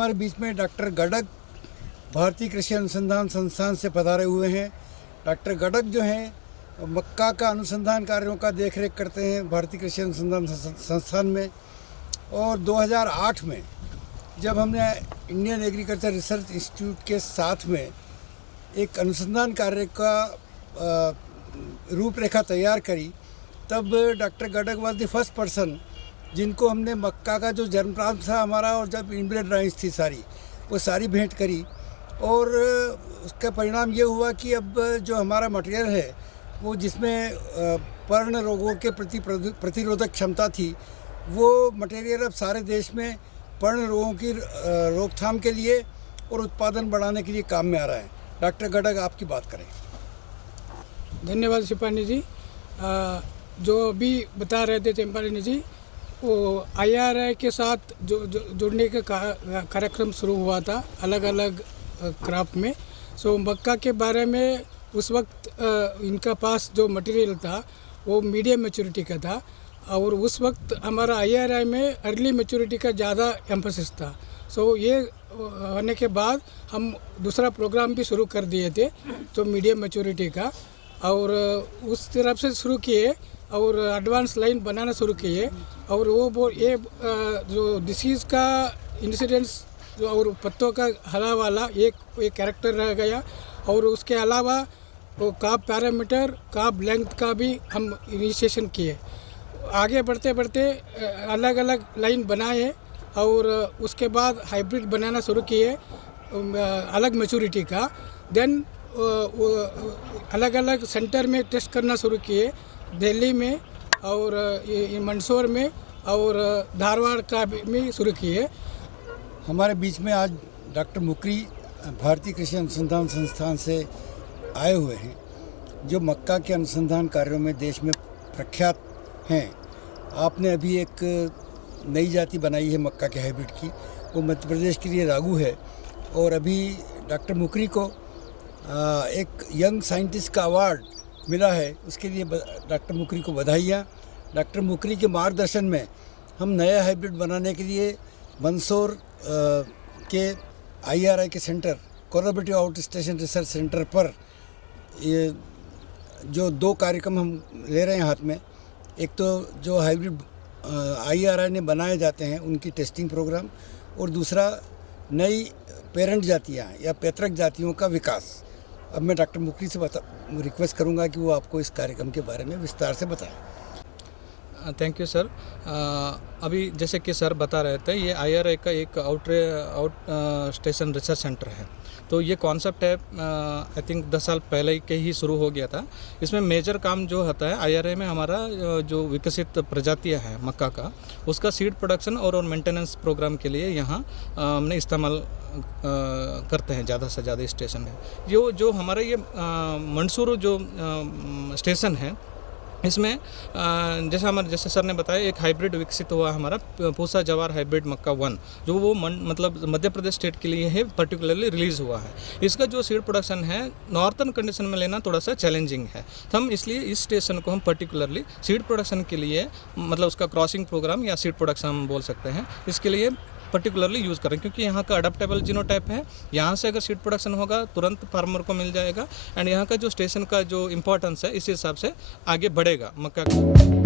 हमारे बीच में डॉक्टर गडक भारतीय कृषि अनुसंधान संस्थान से पधारे हुए हैं। डॉक्टर गडक जो हैं मक्का का अनुसंधान कार्यों का देखरेख करते हैं भारतीय कृषि अनुसंधान संस्थान में। और 2008 में जब हमने इंडियन एग्रीकल्चर रिसर्च इंस्टीट्यूट के साथ में एक अनुसंधान कार्य का रूपरेखा तैयार करी, तब doctor Gandak was the first person जिनको हमने मक्का का जो जन्म प्रांत था हमारा और जब इनब्रेड राइस थी सारी, वो सारी भेंट करी। और उसका परिणाम ये हुआ कि अब जो हमारा मटेरियल है वो जिसमें पर्ण रोगों के प्रति प्रतिरोधक क्षमता थी, वो मटेरियल अब सारे देश में पर्ण रोगों की रोकथाम के लिए और उत्पादन बढ़ाने के लिए काम में आ रहा है। डॉक्टर गडक, आपकी बात करें। धन्यवाद शिपानी जी। जो अभी बता रहे थे चंपारानी जी, वो IRI के साथ जो जुड़ने का कार्यक्रम शुरू हुआ था अलग अलग क्रॉप में। सो मक्का के बारे में उस वक्त इनका पास जो मटेरियल था वो मीडियम मैच्योरिटी का था, और उस वक्त हमारा IRI में अर्ली मैच्योरिटी का ज़्यादा एम्फोसिस था। सो ये होने के बाद हम दूसरा प्रोग्राम भी शुरू कर दिए थे तो मीडियम मैच्योरिटी का, और उस तरफ से शुरू किए और एडवांस लाइन बनाना शुरू किए। और वो ये जो डिसीज़ का इंसिडेंस और पत्तों का हरा वाला एक कैरेक्टर रह गया, और उसके अलावा वो काब पैरामीटर, काब लेंथ का भी हम इनिशिएशन किए। आगे बढ़ते बढ़ते अलग अलग लाइन बनाए और उसके बाद हाइब्रिड बनाना शुरू किए अलग मैच्योरिटी का। देन अलग अलग सेंटर में टेस्ट करना शुरू किए, दिल्ली में और मंदसौर में और धारवाड़ का भी शुरू किए। हमारे बीच में आज डॉक्टर मुकरी भारतीय कृषि अनुसंधान संस्थान से आए हुए हैं, जो मक्का के अनुसंधान कार्यों में देश में प्रख्यात हैं। आपने अभी एक नई जाति बनाई है मक्का के हाइब्रिड की, वो मध्य प्रदेश के लिए लागू है। और अभी डॉक्टर मुकरी को एक यंग साइंटिस्ट का अवार्ड मिला है, उसके लिए डॉक्टर मुकरी को बधाइयाँ। डॉक्टर मुकरी के मार्गदर्शन में हम नया हाइब्रिड बनाने के लिए मंदसौर के IRI के centre, collaborative out station research centre पर ये जो 2 कार्यक्रम हम ले रहे हैं हाथ में, एक तो जो हाइब्रिड IRI ने बनाए जाते हैं उनकी टेस्टिंग प्रोग्राम, और दूसरा नई पेरेंट जातियाँ या पैतृक जातियों का विकास। अब मैं डॉक्टर मुकरी से रिक्वेस्ट करूंगा कि वो आपको इस कार्यक्रम के बारे में विस्तार से बताएं। Thank you sir. अभी जैसे कि सर बता रहे थे, ये IRI का एक आउट स्टेशन रिसर्च सेंटर है। तो ये कॉन्सेप्ट है आई थिंक 10 साल पहले के ही शुरू हो गया था। इसमें मेजर काम जो होता है IRI में, हमारा जो विकसित प्रजातियां हैं मक्का का, उसका सीड प्रोडक्शन और मेंटेनेंस प्रोग्राम के लिए यहाँ हमने इस्तेमाल करते हैं। ज़्यादा से ज़्यादा स्टेशन है जो हमारा ये मंदसौर जो स्टेशन है, इसमें जैसे सर ने बताया, एक हाइब्रिड विकसित हुआ हमारा पूसा जवार हाइब्रिड मक्का 1, जो वो मतलब मध्य प्रदेश स्टेट के लिए है, पर्टिकुलरली रिलीज़ हुआ है। इसका जो सीड प्रोडक्शन है नॉर्थन कंडीशन में लेना थोड़ा सा चैलेंजिंग है, तो हम इसलिए इस स्टेशन को हम पर्टिकुलरली सीड प्रोडक्शन के लिए, मतलब उसका क्रॉसिंग प्रोग्राम या सीड प्रोडक्शन हम बोल सकते हैं, इसके लिए पर्टिकुलरली यूज़ करें, क्योंकि यहाँ का अडेप्टेबल जीनोटाइप है। यहाँ से अगर सीड प्रोडक्शन होगा तुरंत फार्मर को मिल जाएगा, एंड यहाँ का जो स्टेशन का जो इम्पोर्टेंस है इस हिसाब से आगे बढ़ेगा मक्का का।